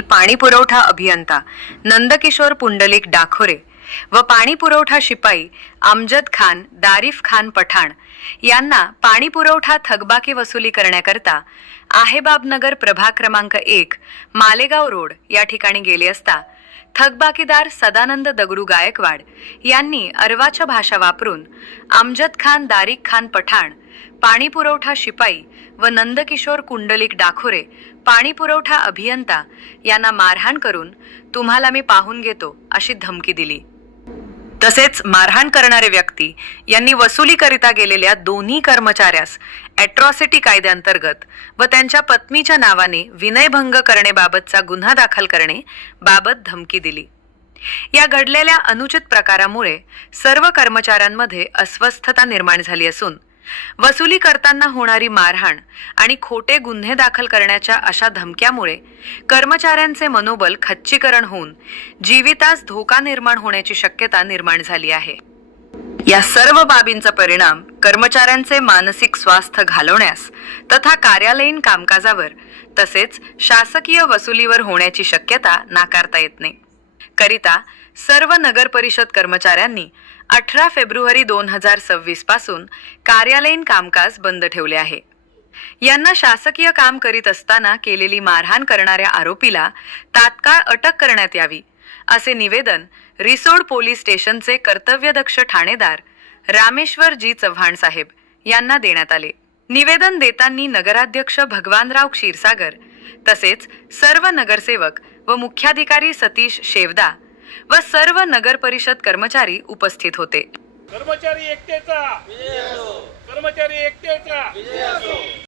पाणी पुरवठा अभियंता नंदकिशोर पुंडलिक डाखोरे व पाणी पुरवठा शिपाई अमजद खान दारिफ खान पठाण यांना पाणी पुरवठा थकबाकी वसुली करण्याकरता आहेबाबनगर प्रभाग क्रमांक 1 मालेगाव रोड या ठिकाणी गेले असता थकबाकीदार सदानंद दगडू गायकवाड यांनी अरवाच्या भाषा वापरून अमजद खान दारिक खान पठाण पाणी पुरवठा शिपाई व नंदकिशोर कुंडलिक डाखोरे पाणी पुरवठा अभियंता यांना मारहाण करून तुम्हाला मी पाहून घेतो अशी धमकी दिली। तसेच मारहाण करणारे व्यक्ती यांनी वसुलीकरिता गेलेल्या दोन्ही कर्मचाऱ्यास अॅट्रॉसिटी कायद्याअंतर्गत व त्यांच्या पत्नीच्या नावाने विनयभंग करण्याबाबतचा गुन्हा दाखल करणे बाबत धमकी दिली। या घडलेल्या अनुचित प्रकारामुळे सर्व कर्मचाऱ्यांमध्ये अस्वस्थता निर्माण झाली असून वसुली करताना होणारी मारहाण आणि खोटे गुन्हे दाखल करण्याच्या अशा धमक्यामुळे कर्मचाऱ्यांचे मनोबल खच्चीकरण होऊन जीवितास धोका निर्माण होण्याची शक्यता निर्माण झाली आहे। या सर्व बाबींचा परिणाम कर्मचाऱ्यांचे मानसिक स्वास्थ्य घालवण्यास तथा कार्यालयीन कामकाजावर तसेच शासकीय वसुलीवर होण्याची शक्यता नाकारता येत नाही। करिता सर्व नगर परिषद कर्मचाऱ्यांनी 18 फेब्रुवारी 2026 पासून कार्यालयीन कामकाज बंद ठेवले आहे। यांना शासकीय काम करीत असताना केलेली मारहाण करणाऱ्या आरोपीला तात्काळ अटक करण्यात यावी असे निवेदन रिसोड पोलीस स्टेशनचे कर्तव्यदक्ष ठाणेदार रामेश्वर जी चव्हाण साहेब यांना देण्यात आले। निवेदन देताना नगराध्यक्ष भगवानराव क्षीरसागर तसेच सर्व नगरसेवक व मुख्याधिकारी सतीश शेवदा व सर्व नगर परिषद कर्मचारी उपस्थित होते। कर्मचारी एकतेचा